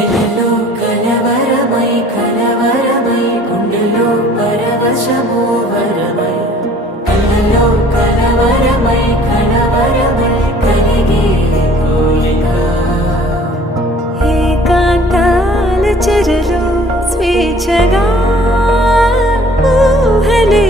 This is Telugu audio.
కలలో కలవరమై కలవరమై గుండెలో పరవశమో వరమై కలలో కలవరమై కలవరమై కలిగే కోరిక ఏకాంతాల చెరలో స్వేచ్ఛగా ఊహలే